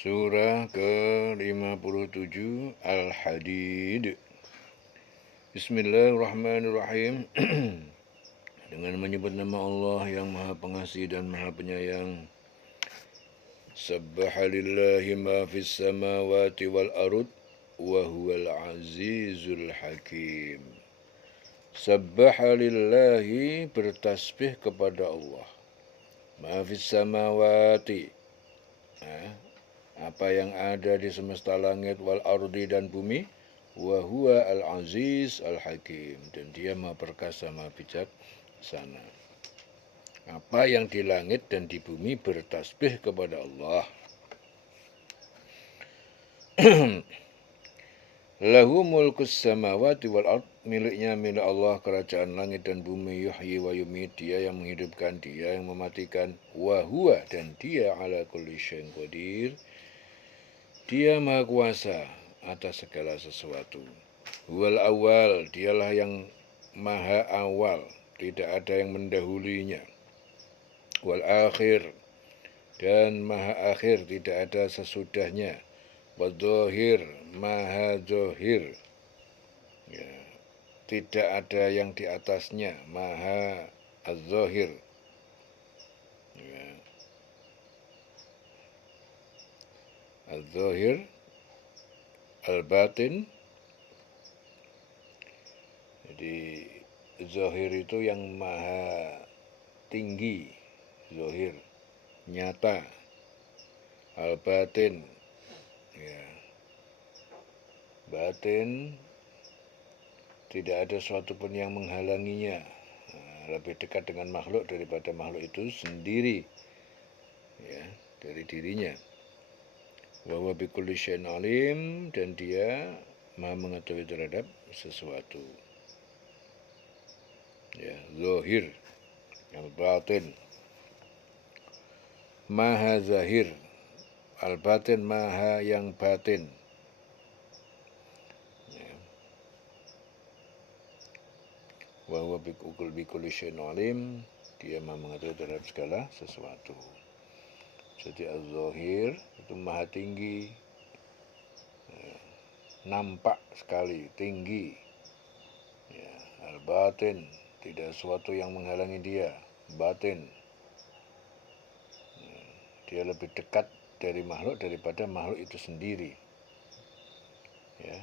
Surah ke-57 Al-Hadid. Bismillahirrahmanirrahim. Dengan menyebut nama Allah yang Maha Pengasih dan Maha Penyayang. Sabbaha lillahi ma fis samawati wal ard wa huwal azizul hakim. Sabbaha lillahi, bertasbih kepada Allah. Ma fis samawati, apa yang ada di semesta langit, wal ardi, dan bumi, wa huwa al-aziz al-hakim, dan dia maha perkasa, maha bijaksana. Apa yang di langit dan di bumi bertasbih kepada Allah. Lahu mulkus samawati wal ard, miliknya milik Allah kerajaan langit dan bumi. Yuhyi wa yumit, dia yang menghidupkan, dia yang mematikan. Wa huwa, dan dia ala kulli syai'in qadir, dia maha kuasa atas segala sesuatu. Wal awal, dialah yang maha awal, tidak ada yang mendahulinya. Wal akhir, dan maha akhir, tidak ada sesudahnya. Wal zahir, maha zahir, ya, tidak ada yang di atasnya. Maha az-zahir, ya. Az-zahir, al-batin. Jadi zahir itu yang maha tinggi, zahir, nyata. Al-batin, ya, batin, tidak ada sesuatu pun yang menghalanginya. Lebih dekat dengan makhluk daripada makhluk itu sendiri, ya, dari dirinya. Wa huwa bikulli syai'in alim, dan dia maha mengetahui terhadap sesuatu. Ya, zahir, al-batin, maha zahir, al-batin, maha yang batin. Ya. Wa huwa bikulli syai'in alim, dia maha mengetahui terhadap segala sesuatu. Jadi az-zahir itu maha tinggi, ya, nampak sekali, tinggi. Ya, al-batin, tidak sesuatu yang menghalangi dia, batin. Ya, dia lebih dekat dari makhluk daripada makhluk itu sendiri, ya,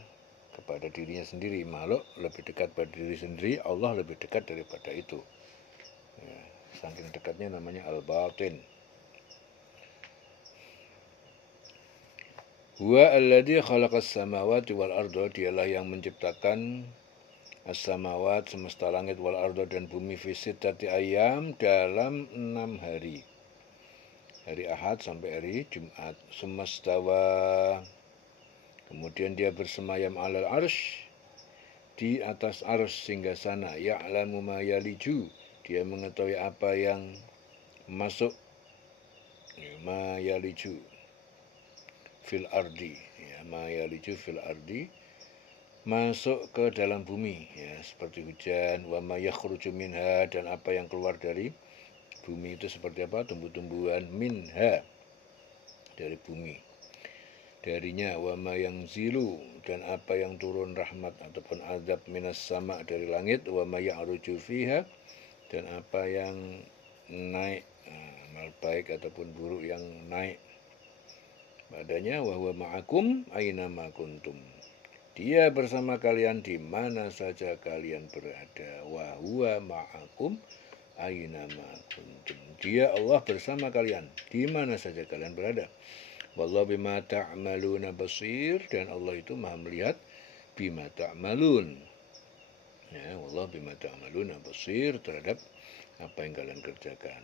kepada dirinya sendiri. Makhluk lebih dekat pada diri sendiri, Allah lebih dekat daripada itu, ya, saking dekatnya namanya al-batin. Huwa alladzi khalaqas samawati wal arda, dialah yang menciptakan as-samawat, semesta langit, wal arda, dan bumi, fi sittati ayyam, dalam 6 hari. Hari Ahad sampai hari Jumat. Sumastawa, kemudian dia bersemayam alal arsh, di atas arsh singgasana. Ya'lamu ma yaliju, dia mengetahui apa yang masuk, ma yaliju fil ardi, ya, ma yaliju fil ardi, masuk ke dalam bumi, ya, seperti hujan. Wa ma yakhruju minha, dan apa yang keluar dari bumi itu seperti apa? Tumbuh-tumbuhan. Minha, dari bumi, darinya. Wa ma yanzilu, dan apa yang turun rahmat ataupun azab, minas sama, dari langit. Wa ma ya'ruju fiha, dan apa yang naik, mal baik ataupun buruk yang naik padanya. Wa huwa ma'akum aina ma kuntum, dia bersama kalian di mana saja kalian berada. Wa huwa ma'akum aina ma kuntum, dia Allah bersama kalian di mana saja kalian berada. Wallahu bima ta'maluna basir, dan Allah itu maha melihat bima ta'malun. Ya, wallahu bima ta'maluna basir, terhadap apa yang kalian kerjakan.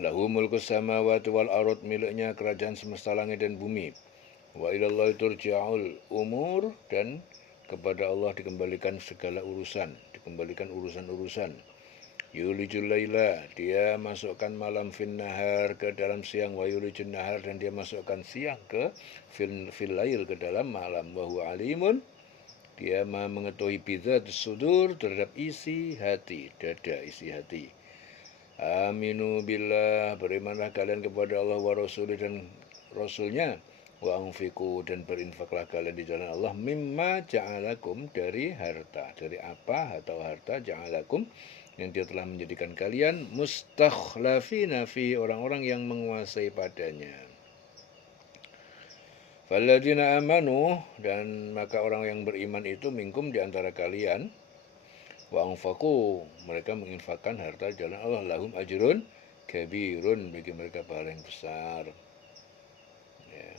Lahu mulkus samawati wal ard, miliknya kerajaan semesta langit dan bumi. Wa ilallahi turja'ul umur, dan kepada Allah dikembalikan segala urusan, dikembalikan urusan-urusan. Yulijul laila, dia masukkan malam, fin nahar, ke dalam siang. Wa yulijul nahar, dan dia masukkan siang ke fil lail, ke dalam malam. Wa huwa alimun, dia maha mengetahui bidzat sudur, terhadap isi hati, dada, isi hati. Aminu billah, berimanlah kalian kepada Allah wa rasulih dan rasulnya. Wa anfiqu, dan berinfaklah kalian di jalan Allah, mimma ja'alakum, dari harta. Dari apa atau harta, ja'alakum, yang dia telah menjadikan kalian mustakhlafina fi, orang-orang yang menguasai padanya. Falladzina amanu, dan maka orang yang beriman itu minkum, di antara kalian, wa anfaqu, mereka menginfakkan harta jalan Allah, lahum ajrun kabirun, bagi mereka pahala yang besar. Ya.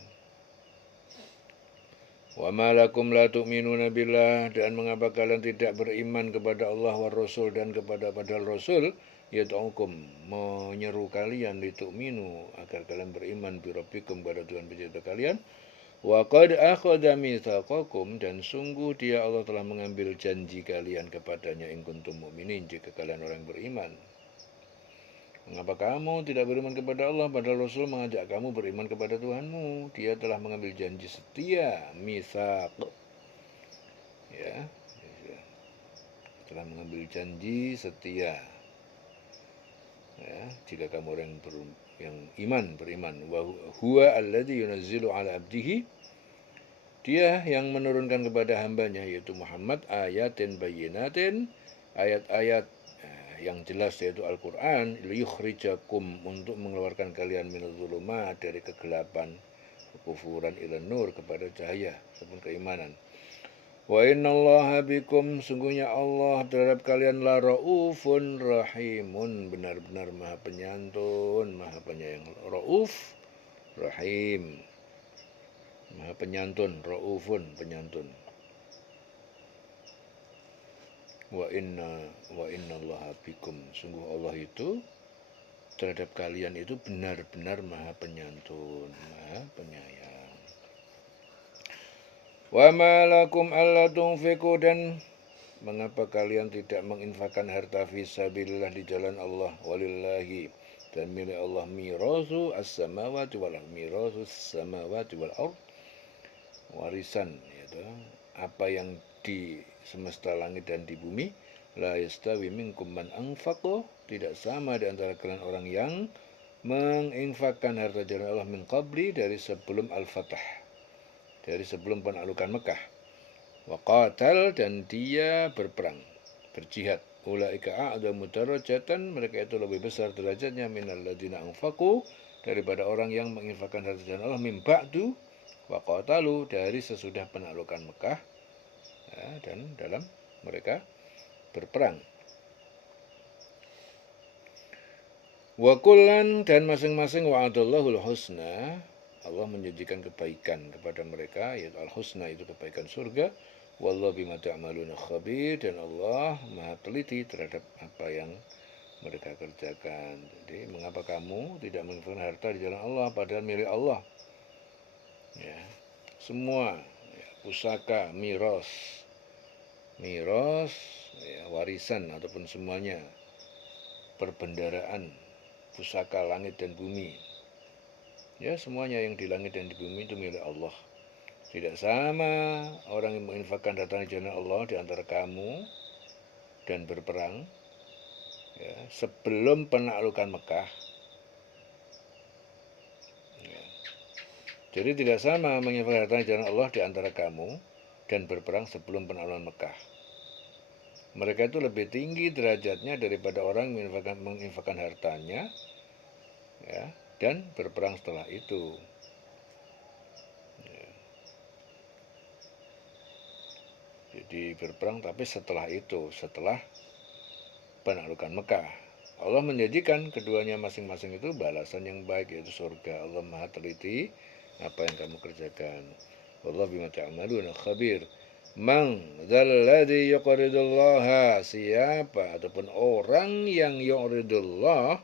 Wa ma lakum la tu'minuna billah, dan mengapa kalian tidak beriman kepada Allah wa Rasul, dan kepada padahal Rasul yad'ukum, menyeru kalian, litu'minu, agar kalian beriman, bi rabbikum, pada Tuhan pencipta kalian. Wa qad akhadha mitsaqakum, dan sungguh dia Allah telah mengambil janji kalian kepadanya, in kuntum mu'minin, jika kalian orang beriman. Mengapa kamu tidak beriman kepada Allah padahal Rasul mengajak kamu beriman kepada Tuhanmu? Dia telah mengambil janji setia, mitsaq. Ya, telah mengambil janji setia. Ya, jika kamu orang yang beriman, wa huwa alladzi yunazzilu ala abdihi, dia yang menurunkan kepada hambanya, yaitu Muhammad, ayatin bayyinatin, ayat-ayat yang jelas, yaitu Al-Quran, liyukhrijakum, untuk mengeluarkan kalian minadz-dzulumat, dari kegelapan, kekufuran, ila nur, kepada cahaya ataupun keimanan. Wa innallaha bikum, sungguhnya Allah terhadap kalian, la raufun rahimun, benar-benar maha penyantun, maha penyayang. Rauf, rahim, maha penyantun, raufun, penyantun. Wa innallaha bikum, sungguh Allah itu terhadap kalian itu benar-benar maha penyantun, maha penyayang. Wa ma lakum alla tunfiqu, dan mengapa kalian tidak menginfakkan harta fisabilillah, di jalan Allah, walillahi, dan milik Allah, mirasu as-samawati wal ard, mirasu as-samawati wal ard, warisan, yaitu apa yang di semesta langit dan di bumi. La yastawi minkum man anfaqa, tidak sama di antara kalian orang yang menginfakkan harta jalan Allah, min qabli, dari sebelum al-fatah, dari sebelum penaklukan Mekah. Wa qatal, dan dia berperang, berjihad. Ulaika a'dhamu darajatan, mereka itu lebih besar derajatnya, minal ladzina anfaqu, daripada orang yang menginfakkan harta jalan Allah, min ba'du wa qatalu, dari sesudah penaklukan Mekah, ya, dan dalam mereka berperang. Wa kullan, dan masing-masing, wa'adallahul husna, Allah menjanjikan kebaikan kepada mereka, yaitu al-husna, itu kebaikan surga. Wallahu bima ta'maluna khabir, dan Allah maha teliti terhadap apa yang mereka kerjakan. Jadi mengapa kamu tidak menginfakkan harta di jalan Allah padahal milik Allah? Ya, semua, ya, pusaka, miras, ya, warisan ataupun semuanya, perbendaraan, pusaka langit dan bumi, ya, semuanya yang di langit dan di bumi itu milik Allah. Tidak sama orang yang menginfakkan harta di jalan Allah di antara kamu dan berperang, ya, sebelum penaklukan Mekah. Ya. Jadi tidak sama menginfakkan harta di jalan Allah di antara kamu dan berperang sebelum penaklukan Mekah. Mereka itu lebih tinggi derajatnya daripada orang yang menginfakkan hartanya, ya, dan berperang setelah itu. Ya. Jadi berperang tapi setelah itu, setelah penaklukan Mekah. Allah menjanjikan keduanya masing-masing itu balasan yang baik, yaitu surga. Allah maha teliti apa yang kamu kerjakan. Wallahu bima ta'maluna khabir. Man dzalladzi yuqridullaha, siapa ataupun orang yang yuqridullah,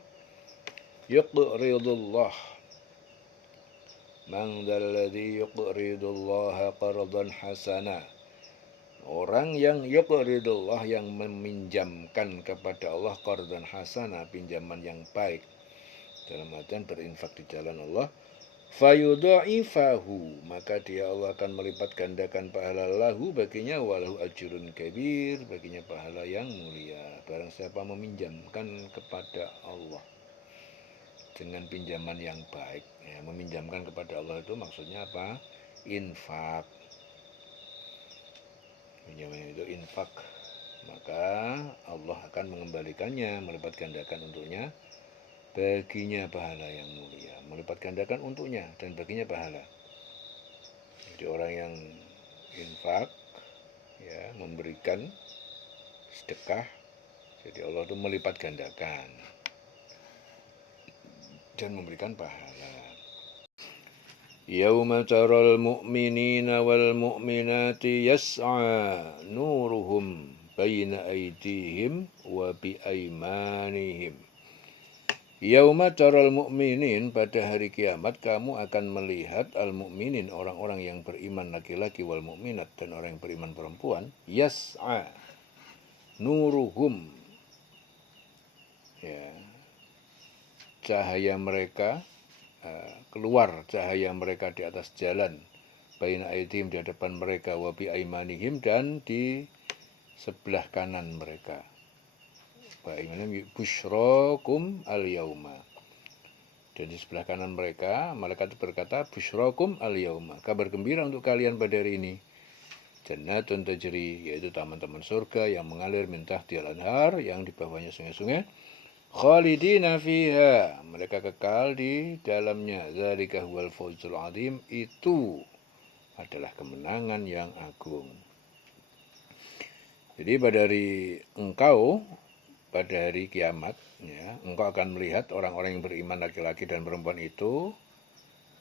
man dzalladzi yuqridullaha qardan hasana, orang yang yuqridullah, yang meminjamkan kepada Allah, qardan hasana, pinjaman yang baik, dalam artian berinfak di jalan Allah. fayudha'ifahu, maka dia Allah akan melipat gandakan pahala lahu baginya, walahu ajrun kabir, baginya pahala yang mulia. Barang siapa meminjamkan kepada Allah dengan pinjaman yang baik, ya, meminjamkan kepada Allah itu maksudnya apa? Infak. Pinjaman itu infak, maka Allah akan mengembalikannya, melipat gandakan untuknya, baginya pahala yang mulia, melipat gandakan untuknya dan baginya pahala. Jadi orang yang infak, ya, memberikan sedekah, jadi Allah itu melipat gandakan dan memberikan pahala. Yauma taral mu'minina wal mu'minati yas'a nuruhum baina aydihim wa bi aymanihim. Yauma taral mu'minin, pada hari kiamat kamu akan melihat al-mu'minin, orang-orang yang beriman laki-laki, wal mu'minat, dan orang yang beriman perempuan, yas'a nuruhum, ya, cahaya mereka, keluar cahaya mereka di atas jalan, baina aidihim, di hadapan mereka, wa bi aimanihim, dan di sebelah kanan mereka. Wa aimanihim busyrakum al yauma, dan di sebelah kanan mereka malaikat berkata, busyrakum al yauma, kabar gembira untuk kalian pada hari ini. Jannatun tajri, yaitu taman-taman surga yang mengalir min tahtihal anhar, yang di bawahnya sungai-sungai. Khalidina fiha, mereka kekal di dalamnya. Dzalika huwal fawzul adzim, itu adalah kemenangan yang agung. Jadi pada hari engkau, pada hari kiamat, ya, engkau akan melihat orang-orang yang beriman laki-laki dan perempuan itu,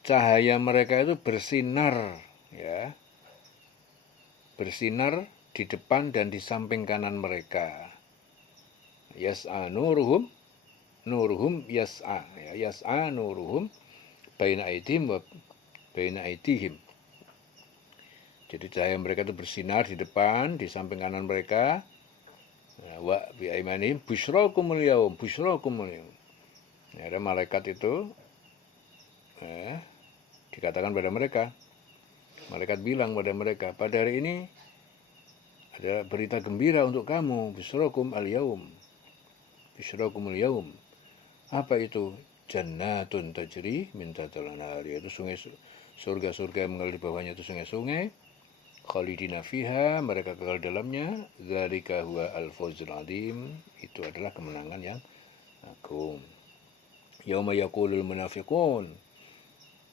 cahaya mereka itu bersinar, ya, bersinar di depan dan di samping kanan mereka. Yas'a nuruhum, nuruhum yas'a, ya, yas'a nuruhum baina aidihim wa baina aidihim. Jadi cahaya mereka itu bersinar di depan, di samping kanan mereka. Wa bi aimanihim busyrakumul yaum, busyrakumul yaum. Ya, ada malaikat itu, dikatakan pada mereka, malaikat bilang pada mereka, pada hari ini ada berita gembira untuk kamu, busyrakum al yaum, busyrakumul yaum. Apa itu? Jannatun tajri min tahtil anhar, yaitu sungai, surga-surga yang mengalir di bawahnya itu sungai-sungai. Khalidina fiha, mereka kekal dalamnya. Dzalika huwa al-fawzul adzim, itu adalah kemenangan yang agung. Yauma yaqulul munafiqun,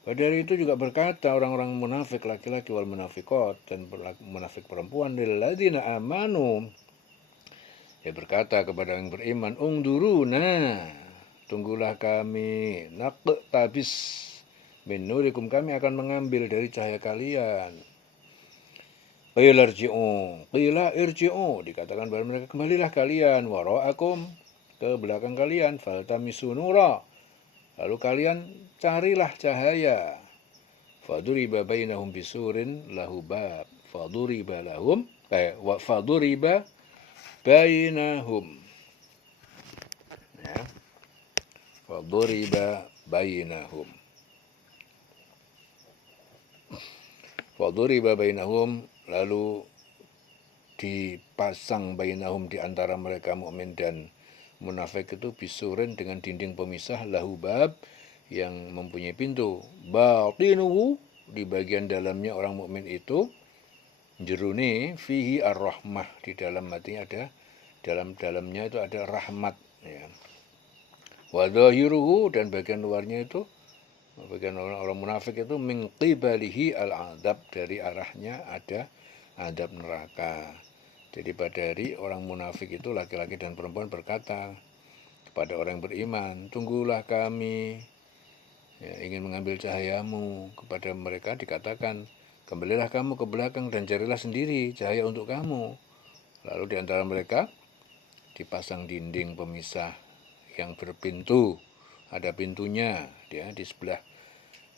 pada hari itu juga berkata orang-orang munafik laki-laki, wal munafiqat, dan munafik perempuan, lil ladzina amanu, dia berkata kepada yang beriman, ungduruna, tunggulah kami, naqtabis min nurikum, kami akan mengambil dari cahaya kalian. Qila irji'u, dikatakan kepada mereka, kembalilah kalian, wara'akum, ke belakang kalian, faltamisu nura, lalu kalian carilah cahaya. Faduriba bainahum bisurin lahu bab, faduriba lahum, faduriba bainahum, ya, faduriba bainahum, faduriba bainahum, lalu dipasang bainahum, di antara mereka mukmin dan munafik itu, bisurin, dengan dinding pemisah, lahu bab, yang mempunyai pintu, batinuhu, di bagian dalamnya orang mukmin itu, jeruni fihi ar-rahmah, di dalam hatinya ada, dalamnya itu ada rahmat, ya. Wa dhahiruhu, dan bagian luarnya itu, bagian orang munafik itu, min qibalihi al-adab, dari arahnya ada adab neraka. Jadi pada hari orang munafik itu, laki-laki dan perempuan, berkata kepada orang beriman, tunggulah kami, ya, ingin mengambil cahayamu. Kepada mereka dikatakan, kembalilah kamu ke belakang dan carilah sendiri cahaya untuk kamu. Lalu di antara mereka dipasang dinding pemisah yang berpintu, ada pintunya, ya, di sebelah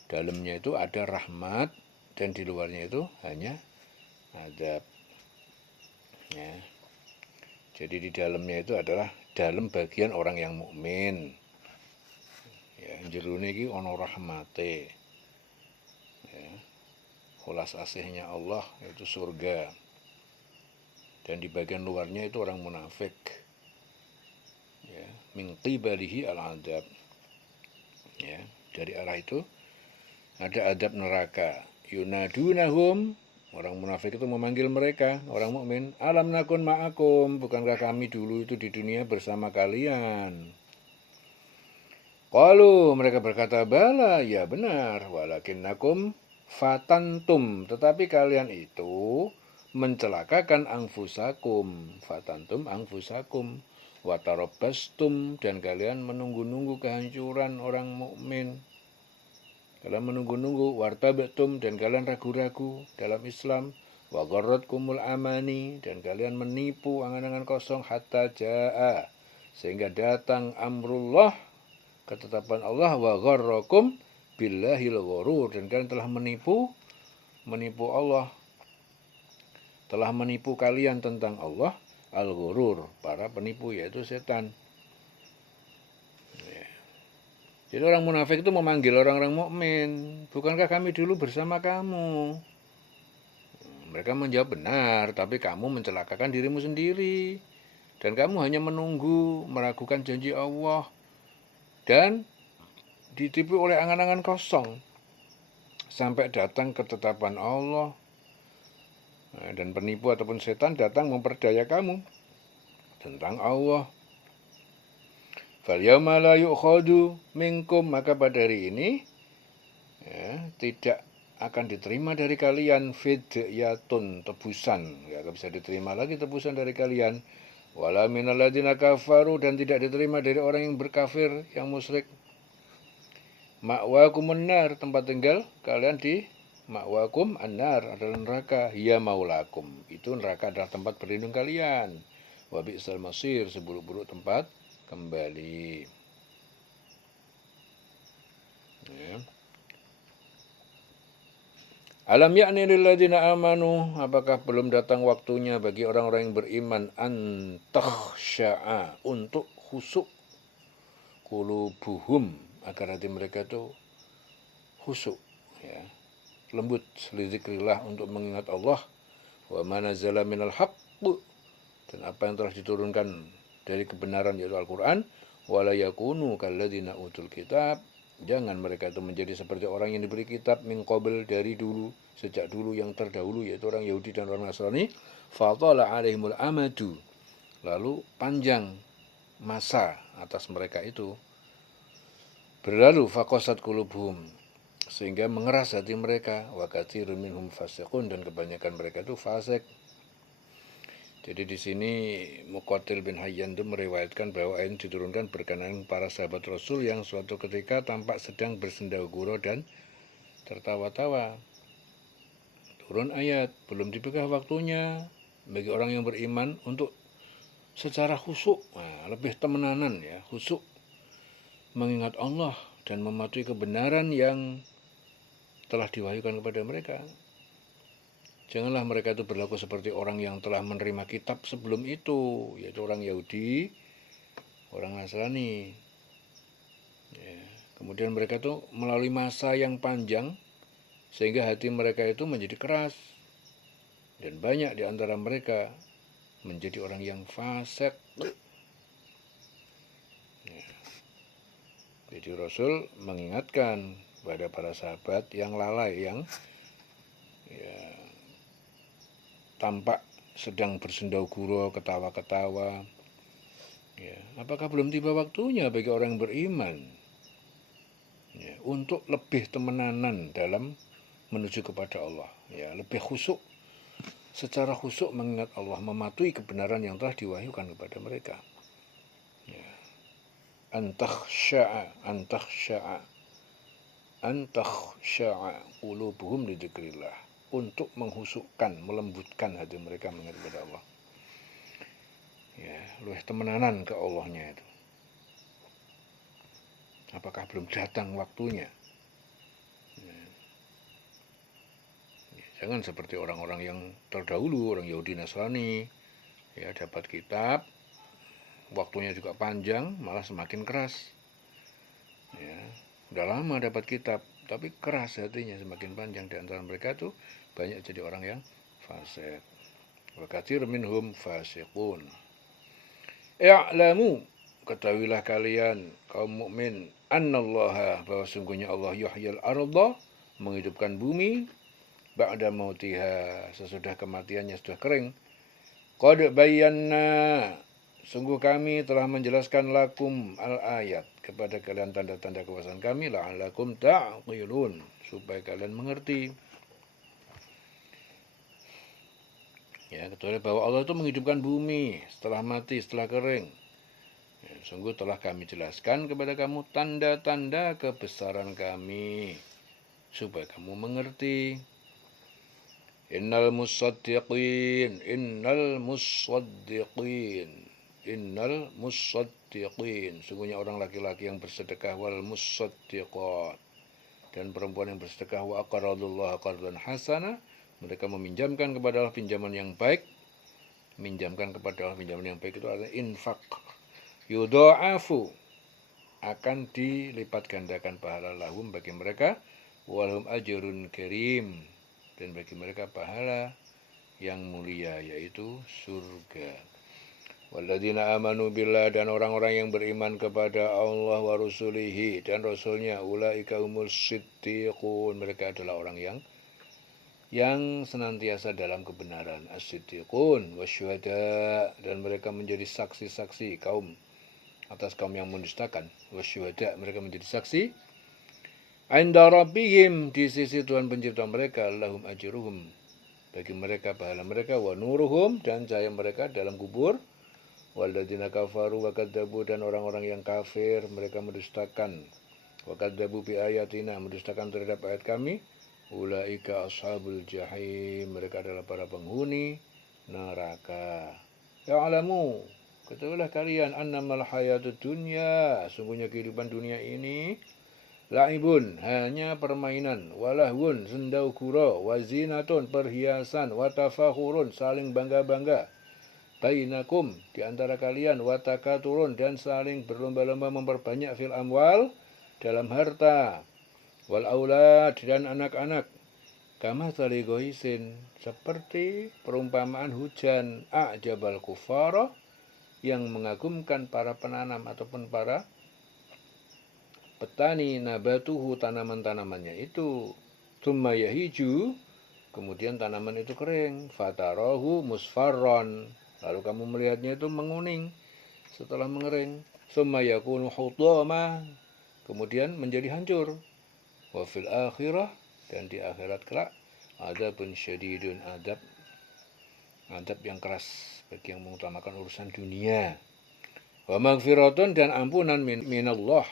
dalamnya itu ada rahmat, dan di luarnya itu hanya adab, ya. Jadi di dalamnya itu adalah dalam bagian orang yang mukmin, ya, jerone iki ana rahmate, Welas asihnya Allah itu surga. Dan di bagian luarnya itu orang munafik. Ya, min qibalihi al-adab. Ya, dari arah itu ada adab neraka. Yunadunahum, orang munafik itu memanggil mereka, orang mukmin, alam nakun ma'akum, bukankah kami dulu itu di dunia bersama kalian? Qalu, mereka berkata, bala, ya benar, walakinnakum fatantum, tetapi kalian itu mencelakakan anfusakum, fatantum anfusakum, watarobastum, dan kalian menunggu-nunggu kehancuran orang mukmin. Kalian menunggu-nunggu, wartabatum, dan kalian ragu-ragu dalam Islam, wa gharratkumul amani, dan kalian menipu angan-angan kosong hatta jaa, sehingga datang amrullah, ketetapan Allah, wa gharrakum billahil ghurur, dan kalian telah menipu Allah, telah menipu kalian tentang Allah, al-ghurur, para penipu, yaitu setan. Jadi orang munafik itu memanggil orang-orang mukmin, bukankah kami dulu bersama kamu? Mereka menjawab benar, tapi kamu mencelakakan dirimu sendiri. Dan kamu hanya menunggu, meragukan janji Allah, dan ditipu oleh angan-angan kosong sampai datang ketetapan Allah. Dan penipu ataupun setan datang memperdaya kamu tentang Allah. Fal yauma la yu'khadu minkum, maka pada hari ini tidak akan diterima dari kalian fidyatun, tebusan, enggak bisa diterima lagi tebusan dari kalian, wala minal ladzina kafaru, dan tidak diterima dari orang yang berkafir, yang musyrik. Ma'wakumun nar, tempat tinggal kalian di ma'wakum annar, adalah neraka, ya maulakum, itu neraka adalah tempat berlindung kalian, wa bi'sal masir, seburuk-buruk tempat kembali. Ya. Alam ya'ni lilladzina amanu, apakah belum datang waktunya bagi orang-orang yang beriman, antakhsya'a, untuk khusyuk, qulubuhum, agar hati mereka itu khusyuk, ya, lembut, lidzikrillah, untuk mengingat Allah, wa ma nazala minal haqq, dan apa yang telah diturunkan dari kebenaran, yaitu Al-Quran, wala yakunu kalladzina utul kitab, jangan mereka itu menjadi seperti orang yang diberi kitab min qabl, dari dulu, sejak dulu, yang terdahulu, yaitu orang Yahudi dan orang Nasrani, fatala alaihimul amadu, lalu panjang masa atas mereka itu, berlalu faqasat qulubuhum, sehingga mengeras hati mereka, wa katsirun minhum fasiqun, dan kebanyakan mereka itu fasik. Jadi di sini Muqatil bin Hayyan itu meriwayatkan bahwa ayat diturunkan berkenaan para sahabat Rasul yang suatu ketika tampak sedang bersenda gurau dan tertawa-tawa. Turun ayat, belum diberikan waktunya bagi orang yang beriman untuk secara khusyuk, lebih temenanan, ya, khusyuk, mengingat Allah dan mematuhi kebenaran yang telah diwahyukan kepada mereka. Janganlah mereka itu berlaku seperti orang yang telah menerima kitab sebelum itu, yaitu orang Yahudi, orang Nasrani. Ya. Kemudian mereka itu melalui masa yang panjang, sehingga hati mereka itu menjadi keras. Dan banyak di antara mereka menjadi orang yang fasik. Ya. Jadi Rasul mengingatkan pada para sahabat yang lalai, yang tampak sedang bersendau gurau, ketawa-ketawa. Ya, apakah belum tiba waktunya bagi orang yang beriman, ya, untuk lebih temenanan dalam menuju kepada Allah, ya, lebih khusyuk, secara khusyuk mengingat Allah, mematuhi kebenaran yang telah diwahyukan kepada mereka. Ya. Antakhsya'a qulubuhum lidzikrillah, untuk menghusukkan, melembutkan hati mereka mengingat kepada Allah. Ya, luwih temenanan ke Allahnya itu. Apakah belum datang waktunya? Ya. Ya, jangan seperti orang-orang yang terdahulu, orang Yahudi Nasrani, ya, dapat kitab, waktunya juga panjang, malah semakin keras. Ya, udah lama dapat kitab, tapi keras hatinya, semakin panjang. Di antara mereka tuh banyak jadi orang yang fasik. Wa katsir minhum fasiqun. I'lamu, ketahuilah kalian kaum mukmin, annallaha, bahwa sungguhnya Allah yuhyil arda, menghidupkan bumi, ba'da mautiha, sesudah kematiannya sudah kering. Qad bayyana, sungguh kami telah menjelaskan lakum al-ayat, kepada kalian tanda-tanda kekuasaan kami, la'allakum ta'qilun, supaya kalian mengerti. Ya, kecuali bahwa Allah itu menghidupkan bumi setelah mati, setelah kering. Ya, sungguh telah kami jelaskan kepada kamu tanda-tanda kebesaran kami, supaya kamu mengerti. Innal musaddiqin, sungguhnya orang laki-laki yang bersedekah, wal musaddiqat, dan perempuan yang bersedekah, wa aqradullaha qardan hasana, mereka meminjamkan kepada Allah pinjaman yang baik. Minjamkan kepada Allah pinjaman yang baik itu adalah infak. Yudha'afu, akan dilipat gandakan pahala lahum bagi mereka, walhum ajrun karim, dan bagi mereka pahala yang mulia, yaitu surga. Walladzina amanu billah, dan orang-orang yang beriman kepada Allah wa rusulihi, dan rasulnya, ulaika humul siddiqun, mereka adalah orang yang senantiasa dalam kebenaran, as-siddiqun wasyuhada, dan mereka menjadi saksi-saksi kaum atas kaum yang mendustakan, wasyuhada, mereka menjadi saksi, inda rabbihim, di sisi Tuhan pencipta mereka, lahum ajruhum, bagi mereka pahala mereka, wa nuruhum, dan cahaya mereka dalam kubur. Walladzina kafaru wa kadzabu, dan orang-orang yang kafir, mereka mendustakan, wa kadzabu bi ayatina, mendustakan terhadap ayat kami, ulaika ashabul jahim, mereka adalah para penghuni neraka. Ya'lamu, ketahuilah kalian, annamal hayatud dunya, sungguhnya kehidupan dunia ini, la'ibun, hanya permainan, walahun, sendau gurau, wazinatun, perhiasan, watafakhurun, saling bangga-bangga, bainakum, di antara kalian, watakaturun, dan saling berlomba-lomba memperbanyak, fil amwal, dalam harta, wal aulad, dan anak-anak, kama taligoisin, seperti perumpamaan hujan, a'jabal kufara, yang mengagumkan para penanam ataupun para petani, nabatuhu, tanaman-tanamannya itu, tsumma yahiju, kemudian tanaman itu kering, fatarahu musfarron, lalu kamu melihatnya itu menguning setelah mengering, tsumma yakunu hutama, kemudian menjadi hancur. Wa fil akhirah, dan di akhirat kelak, adzabun syadidun, adab yang keras bagi yang mengutamakan urusan dunia. Wa maghfiratun, dan ampunan minallah,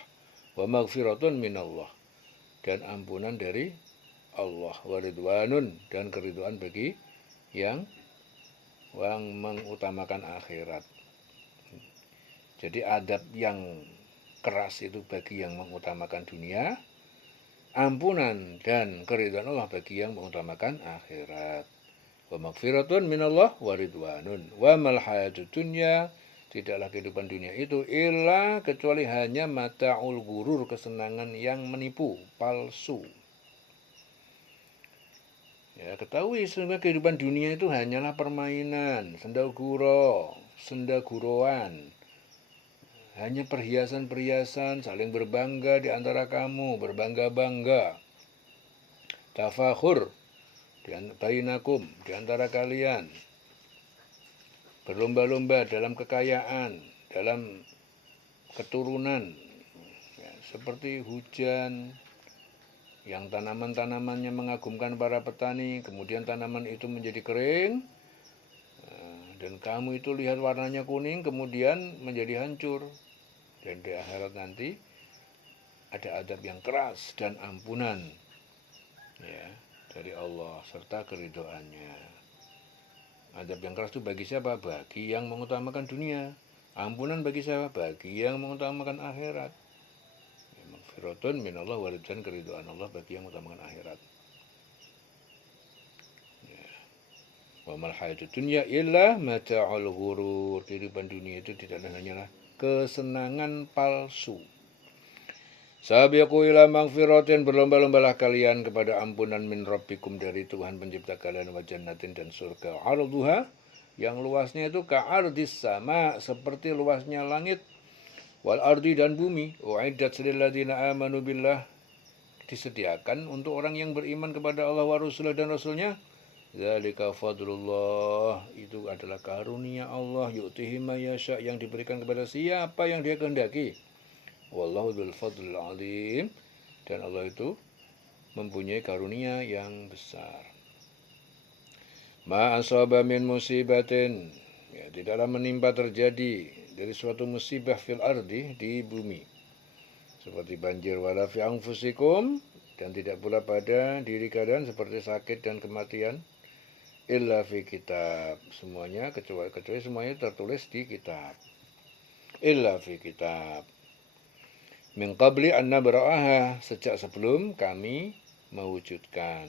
wa maghfiratun minallah, dan ampunan dari Allah, wa ridwanun, dan keridhaan bagi yang mengutamakan akhirat. Jadi adab yang keras itu bagi yang mengutamakan dunia, ampunan dan keridhaan Allah bagi yang mengutamakan akhirat. Wa maghfiratun minallah wa ridwanun wa mal hayatud dunya, tidaklah kehidupan dunia itu illa, kecuali hanya mata'ul gurur, kesenangan yang menipu, palsu. Ya, ketahui sehingga kehidupan dunia itu hanyalah permainan, senda guroan, hanya perhiasan-perhiasan, saling berbangga di antara kamu, berbangga-bangga. Tafakhur bainakum, di antara kalian, berlomba-lomba dalam kekayaan, dalam keturunan, ya, seperti hujan yang tanaman-tanamannya mengagumkan para petani, kemudian tanaman itu menjadi kering, dan kamu itu lihat warnanya kuning, kemudian menjadi hancur. Dan di akhirat nanti ada adab yang keras dan ampunan, ya, dari Allah serta keridhaannya. Adab yang keras itu bagi siapa? Bagi yang mengutamakan dunia. Ampunan bagi siapa? Bagi yang mengutamakan akhirat. Maghfiratun minallah wa ridwan, keridhaan Allah bagi yang mengutamakan akhirat. Wa mal hayatud dunya illa mata'ul ghurur, kehidupan dunia itu tidak hanyalah kesenangan palsu. Sabiqu ila magfiratin, berlomba-lombalah kalian kepada ampunan min rabbikum, dari Tuhan pencipta kalian, wa jannatin, dan surga, arduha, yang luasnya itu ka'ardis sama, seperti luasnya langit, wal ardi, dan bumi, uiddat lil ladzina amanu billah, disediakan untuk orang yang beriman kepada Allah wa Rasulullah, dan Rasulnya. Zalika fadlullah, itu adalah karunia Allah, yu'tihi ma yasha, yang diberikan kepada siapa yang Dia kehendaki. Wallahu dzul fadlil alim, dan Allah itu mempunyai karunia yang besar. Ma asaba min musibatin, ya, tidaklah menimpa terjadi dari suatu musibah fil ardi, di bumi, seperti banjir, wala fi anfusikum, dan tidak pula pada diri kalian, seperti sakit dan kematian, illa fi kitab, semuanya kecuali semuanya tertulis di kitab. Illa fi kitab min qabli an nabra'aha, sejak sebelum kami mewujudkan.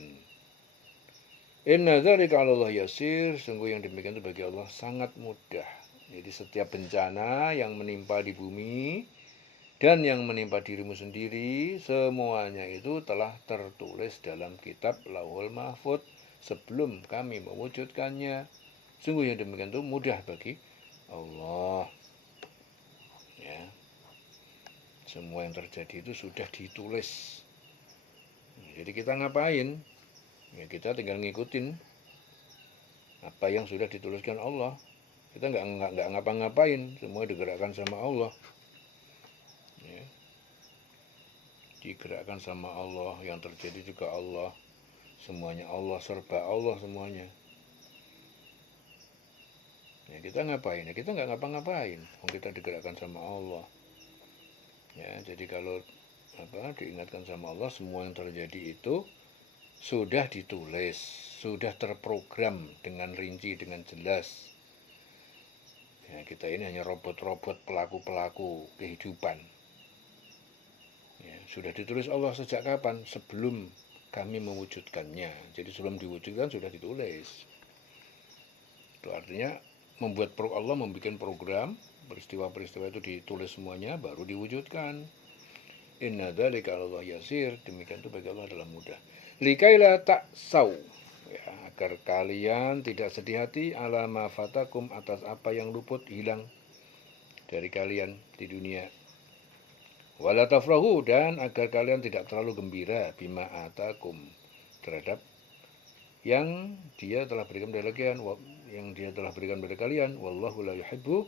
Inna dzalika 'ala Allah yasir, sungguh yang demikian itu bagi Allah sangat mudah. Jadi setiap bencana yang menimpa di bumi dan yang menimpa dirimu sendiri, semuanya itu telah tertulis dalam kitab Lauhul Mahfuz sebelum kami mewujudkannya. Sungguh yang demikian itu mudah bagi Allah. Ya. Semua yang terjadi itu sudah ditulis. Jadi kita ngapain? Ya, kita tinggal ngikutin apa yang sudah dituliskan Allah. Kita nggak ngapa-ngapain, semua digerakkan sama Allah. Ya. Digerakkan sama Allah, yang terjadi juga Allah. Semuanya Allah, serba Allah semuanya. Ya, kita ngapain? Ya, kita nggak ngapa-ngapain, kita digerakkan sama Allah. Ya, jadi kalau diingatkan sama Allah, semua yang terjadi itu sudah ditulis, sudah terprogram dengan rinci, dengan jelas. Ya, kita ini hanya robot-robot, pelaku-pelaku kehidupan. Ya, sudah ditulis Allah sejak kapan? Sebelum kami mewujudkannya. Jadi sebelum diwujudkan sudah ditulis. Itu artinya Allah membuat program, peristiwa-peristiwa itu ditulis semuanya, baru diwujudkan. Inna dzalika 'ala Allah yasir, demikian itu bagi Allah adalah mudah. Likaila ta'sau, ya, agar kalian tidak sedih hati, ala ma fatakum, atas apa yang luput, hilang dari kalian di dunia. Wala tafrahu, dan agar kalian tidak terlalu gembira, bima atakum, terhadap yang Dia telah berikan pada kalian, wallahu la yuhibbu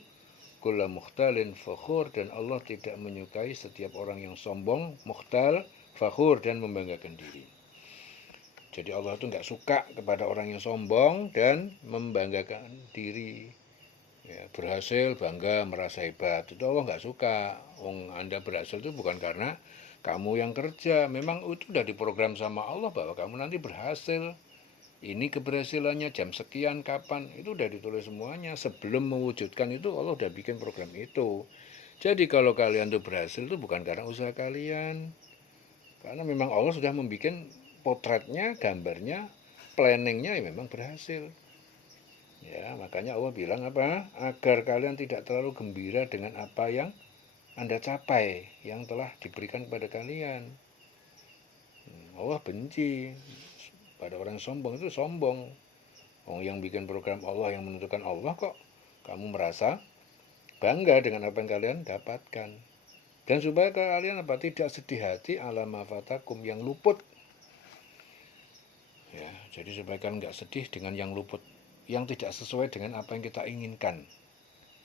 kulla mukhtalin fakhur, dan Allah tidak menyukai setiap orang yang sombong, mukhtal, fakhur, dan membanggakan diri. Jadi Allah itu nggak suka kepada orang yang sombong dan membanggakan diri. Ya, berhasil, bangga, merasa hebat, itu Allah nggak suka. Anda berhasil itu bukan karena kamu yang kerja, memang itu sudah diprogram sama Allah bahwa kamu nanti berhasil. Ini keberhasilannya jam sekian, kapan, itu udah ditulis semuanya. Sebelum mewujudkan itu Allah udah bikin program itu. Jadi kalau kalian tuh berhasil itu bukan karena usaha kalian, karena memang Allah sudah membuat potretnya, gambarnya, planningnya, ya memang berhasil. Ya, makanya Allah bilang apa? Agar kalian tidak terlalu gembira dengan apa yang Anda capai, yang telah diberikan kepada kalian. Allah benci pada orang sombong, itu sombong. Yang bikin program Allah, yang menentukan Allah, kok kamu merasa bangga dengan apa yang kalian dapatkan. Dan supaya kalian tidak sedih hati ala ma fatakum, yang luput. Ya, jadi supaya kalian nggak sedih dengan yang luput, yang tidak sesuai dengan apa yang kita inginkan.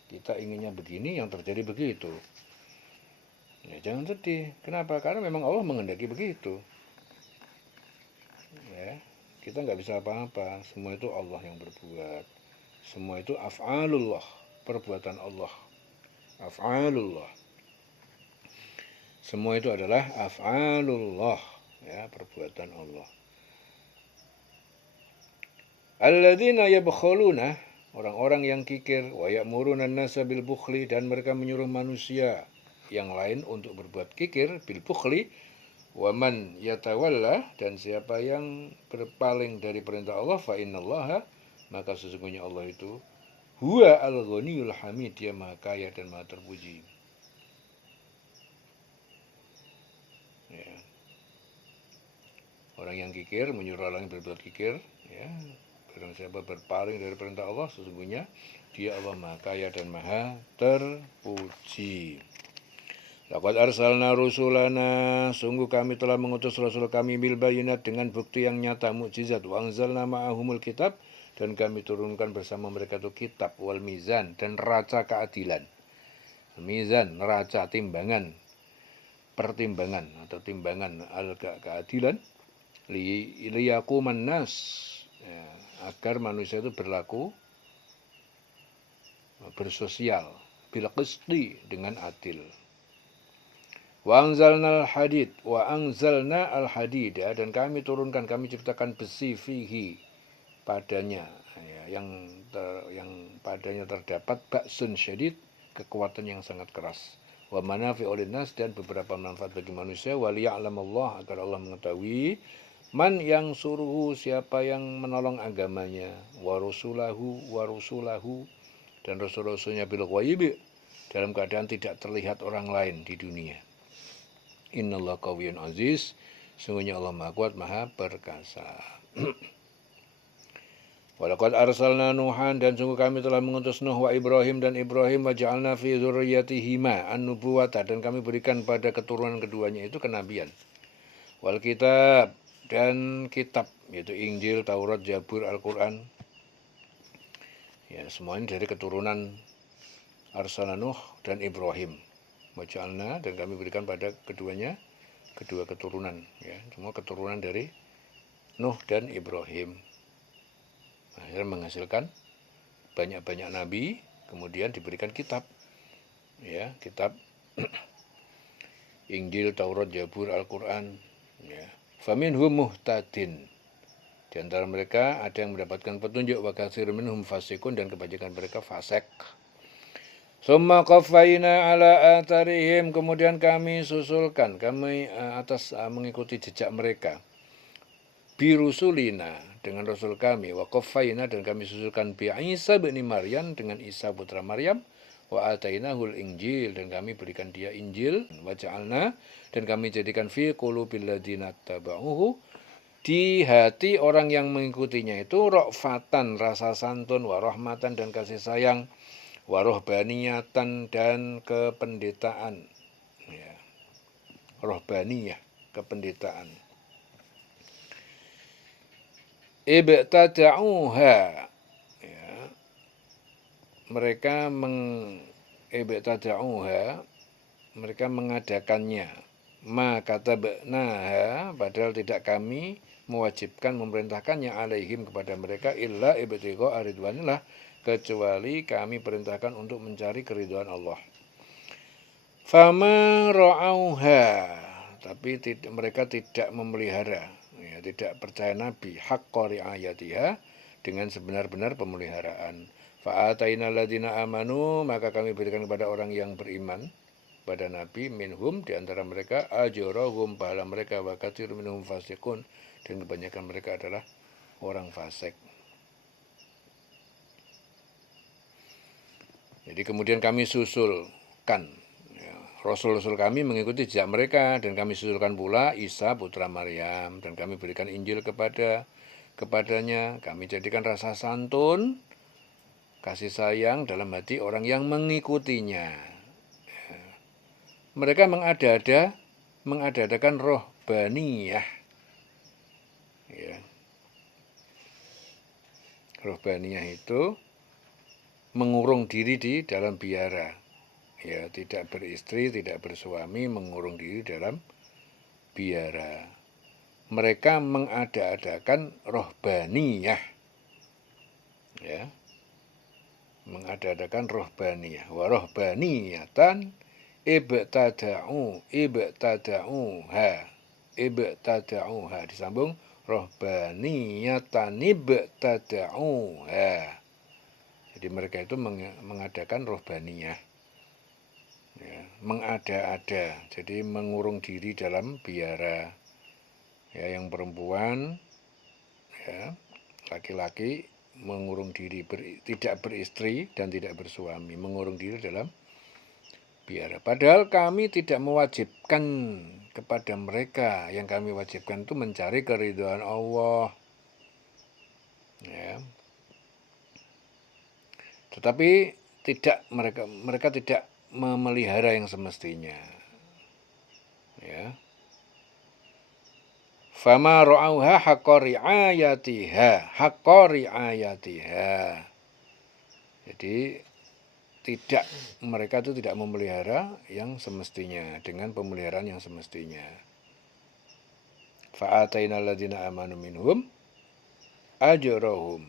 Kita inginnya begini, yang terjadi begitu. Ya, jangan sedih. Kenapa? Karena memang Allah menghendaki begitu. Ya, kita nggak bisa apa-apa. Semua itu Allah yang berbuat. Semua itu af'alullah, perbuatan Allah. Af'alullah. Semua itu adalah af'alullah, ya, perbuatan Allah. Alladzina yabkhuluna, orang-orang yang kikir, wa ya'muruna an-nasa bil bukhli, dan mereka menyuruh manusia yang lain untuk berbuat kikir, bil bukhli, wa man yatawalla, dan siapa yang berpaling dari perintah Allah, fa innallaha, maka sesungguhnya Allah itu huwa al-ghaniyul hamid, Dia maha kaya dan maha terpuji. orang yang kikir, menyuruh orang yang berbuat kikir, ya. Barang siapa berpaling dari perintah Allah, sesungguhnya Dia Allah Maha Kaya dan Maha Terpuji. Laqad arsalna rusulana, sungguh kami telah mengutus rasul kami bil bayinat dengan bukti yang nyata mukjizat, wa anzalna ma'ahumul kitab, dan kami turunkan bersama mereka itu kitab, wal mizan, dan neraca keadilan. Mizan, neraca, timbangan, pertimbangan atau timbangan keadilan, liyaquman nas, ya, agar manusia itu berlaku bersosial bil qisti, dengan adil. Wa anzalna al-hadid, ya, dan kami turunkan, kami ciptakan besi fihi, padanya, ya, yang padanya terdapat ba'sun syadid, kekuatan yang sangat keras. Wa manafi'u linnas, dan beberapa manfaat bagi manusia. Wa liya'lamallah, agar Allah mengetahui man yang suruhu, siapa yang menolong agamanya, wa rusulahu, dan rasul-rasulnya bil ghaib, dalam keadaan tidak terlihat orang lain di dunia. Innallaha qawiyyun aziz, sungguhnya Allah Maha Kuat, Maha Perkasa. Walaqad arsalna Nuhan, dan sungguh kami telah mengutus Nuh wa Ibrahim dan Ibrahim, wa ja'alna fi dzurriyyatihima an-nubuwata, dan kami berikan pada keturunan keduanya itu kenabian. Wal kitab, dan kitab, yaitu Injil, Taurat, Zabur, Al-Qur'an. Ya, semuanya dari keturunan arsalna Nuh dan Ibrahim. Wa ja'alna, dan kami berikan pada keduanya kedua keturunan, ya, semua keturunan dari Nuh dan Ibrahim. Akhirnya menghasilkan banyak-banyak nabi, kemudian diberikan kitab, ya, kitab Injil, Taurat, Zabur, Al-Qur'an, ya. Faminhum muhtadin, di antara mereka ada yang mendapatkan petunjuk, wa katsirun minhum fasikun, dan kebanyakan mereka fasik. Summa qaffayna ala atharihim, kemudian kami susulkan, kami atas mengikuti jejak mereka, birusulina, dengan rasul kami, wa qaffayna, dan kami susulkan bi Isa bin Maryam, dengan Isa putra Maryam, wa atainahul injil, dan kami berikan dia Injil, wa ja'alna, dan kami jadikan fi qulubil ladzina tabauhu, di hati orang yang mengikutinya itu ra'fatan, rasa santun, wa rahmatan, dan kasih sayang, wa ruhbaniyatan, dan kependetaan, ya. Ruhbaniyah, kependetaan. Ibtada'uha, ya, mereka mereka mengadakannya, ma katabnaha, padahal tidak kami mewajibkan, memerintahkannya, alaihim, kepada mereka, illa ibtigha ridwanillah, kecuali kami perintahkan untuk mencari keridhaan Allah. Fama ra'auha, tapi mereka tidak memelihara, ya, tidak percaya Nabi, haqqa ri'ayatiha, dengan sebenar-benar pemeliharaan. Fa'atainal ladzina amanu, maka kami berikan kepada orang yang beriman pada Nabi, minhum, di antara mereka, ajrahum, pahala mereka, wa katsirun minhum fasikun, dan kebanyakan mereka adalah orang fasik. Jadi kemudian kami susulkan, ya, rasul-rasul kami mengikuti jejak mereka, dan kami susulkan pula Isa putra Maryam, dan kami berikan Injil kepadanya. Kami jadikan rasa santun, kasih sayang dalam hati orang yang mengikutinya. Ya. Mereka mengada-adakan rohbaniyah, ya. Rohbaniyah itu mengurung diri di dalam biara, ya, tidak beristri, tidak bersuami, mengurung diri dalam biara. Mereka mengada-adakan rohbaniyah, ya, mengada-adakan rohbaniyah. Wa rohbaniyatan ibtada'uha, disambung rohbaniyatan ibtada'uha. Jadi mereka itu mengadakan rohbaniyah, ya, mengada-ada, jadi mengurung diri dalam biara, ya, yang perempuan, ya, laki-laki mengurung diri, tidak beristri dan tidak bersuami, mengurung diri dalam biara. Padahal kami tidak mewajibkan kepada mereka. Yang kami wajibkan itu mencari keridhaan Allah. Ya. Tetapi tidak mereka tidak memelihara yang semestinya. Ya. Fama ra'auha haqqa ri'ayatiha. Jadi mereka itu tidak memelihara yang semestinya dengan pemeliharaan yang semestinya. Fa'atainal ladzina amanu minhum ajrahum.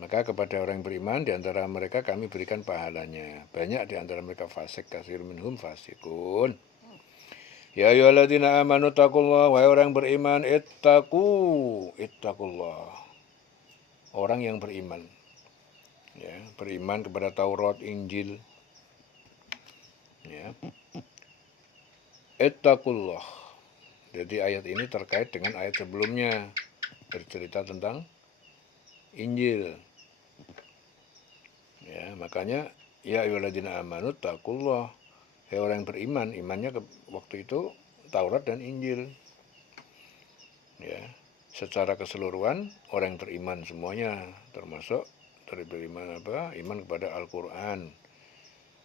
Maka kepada orang yang beriman di antara mereka kami berikan pahalanya. Banyak di antara mereka fasik, kasir minhum fasikun. Ya ayyuhalladzina amanu taqullaha, wahai orang beriman, ittaqullah. Orang yang beriman. Ya, beriman kepada Taurat, Injil. Ya. Ittaqullah. Jadi ayat ini terkait dengan ayat sebelumnya, bercerita tentang Injil. Ya, makanya ya ayyuhalladzina amanu taqullah. Ya orang yang beriman, imannya waktu itu Taurat dan Injil. Ya, secara keseluruhan orang yang beriman semuanya, termasuk beriman iman kepada Al-Qur'an.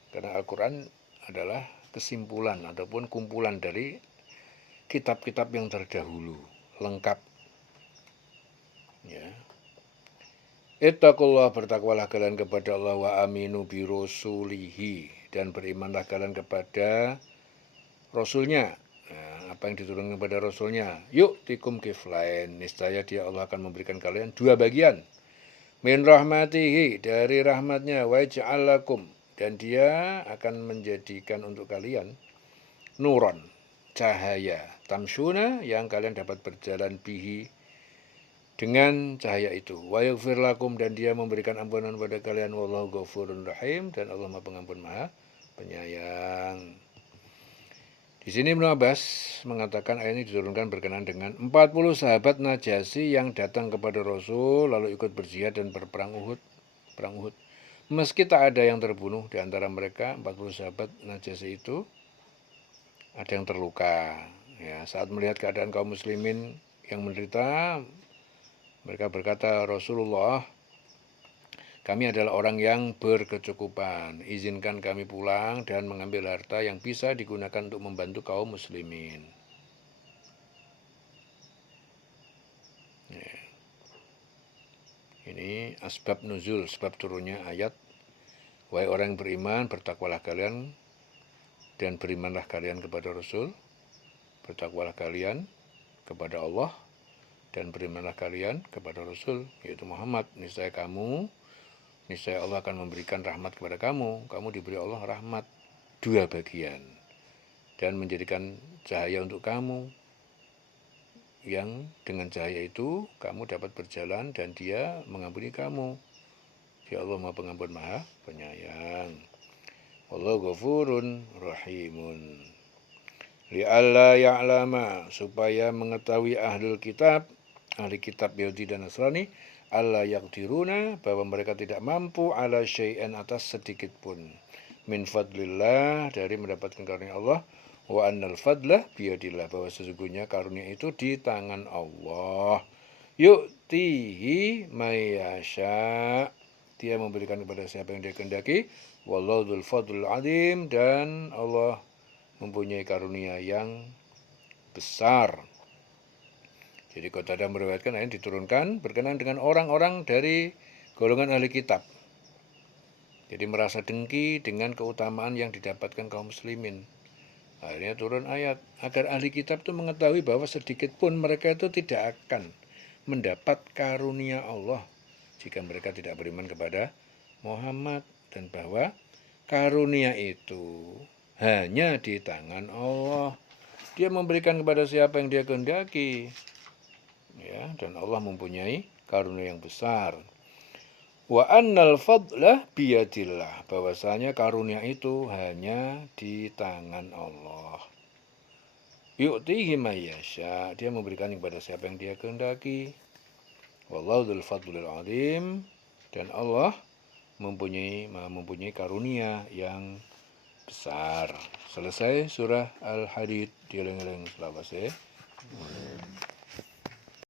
Karena Al-Qur'an adalah kesimpulan ataupun kumpulan dari kitab-kitab yang terdahulu, lengkap. Ya. Ittaqullah, bertakwalah kalian kepada Allah, wa aminu bi rasulihi, dan berimanlah kalian kepada Rasulnya. Nah, apa yang diturunkan kepada Rasulnya? Yu'tikum kiflain, niscaya dia Allah akan memberikan kalian 2 bagian. Min rahmatihi, dari rahmatnya, wa ja'alakum, dan dia akan menjadikan untuk kalian nuron, cahaya, tamsuna, yang kalian dapat berjalan bihi, dengan cahaya itu. Wa yaghfir lakum, dan dia memberikan ampunan pada kalian. Wallahu ghafurur rahim, dan Allah Maha Pengampun Maha Penyayang. Di sini Ibnu Abbas mengatakan ayat ini diturunkan berkenaan dengan 40 sahabat Najasyi yang datang kepada Rasul lalu ikut berjihad dan berperang Uhud. Meski tak ada yang terbunuh di antara mereka, 40 sahabat Najasyi itu ada yang terluka. Ya, saat melihat keadaan kaum muslimin yang menderita, mereka berkata, Rasulullah, kami adalah orang yang berkecukupan. Izinkan kami pulang dan mengambil harta yang bisa digunakan untuk membantu kaum muslimin. Ya. Ini asbab nuzul, sebab turunnya ayat. Wahai orang yang beriman, bertakwalah kalian dan berimanlah kalian kepada Rasul. Bertakwalah kalian kepada Allah dan berimanlah kalian kepada Rasul, yaitu Muhammad. Niscaya Allah akan memberikan rahmat kepada kamu. Kamu diberi Allah rahmat 2 bagian. Dan menjadikan cahaya untuk kamu. Yang dengan cahaya itu, kamu dapat berjalan dan dia mengampuni kamu. Ya Allah Maha Pengampun Maha Penyayang. Wallahu ghafurun rahimun. Li'alla ya'lama, supaya mengetahui ahli kitab Yahudi dan Nasrani, alla yaqdiruna, bahwa mereka tidak mampu ala syai'an, atas sedikit pun, min fadlillah, dari mendapatkan karunia Allah, wa annal fadlah biyadillah, bahwa sesungguhnya karunia itu di tangan Allah. Yu'tihi mayyasha, dia memberikan kepada siapa yang dia kehendaki. Wallahu dzul fadlil azim, dan Allah mempunyai karunia yang besar. Jadi Qatadah meriwayatkan ayat diturunkan berkenaan dengan orang-orang dari golongan ahli kitab. Jadi merasa dengki dengan keutamaan yang didapatkan kaum muslimin. Akhirnya turun ayat agar ahli kitab itu mengetahui bahwa sedikit pun mereka itu tidak akan mendapat karunia Allah jika mereka tidak beriman kepada Muhammad, dan bahwa karunia itu hanya di tangan Allah. Dia memberikan kepada siapa yang dia kehendaki. Ya, dan Allah mempunyai karunia yang besar. Wa annal fadlah biyadillah, bahwasanya karunia itu hanya di tangan Allah. Yu'tihi mayyasha, dia memberikan kepada siapa yang dia kehendaki. Wallahu dzul fadlil azim, dan Allah mempunyai karunia yang besar. Selesai surah Al-Hadid, dieling-eling selawase.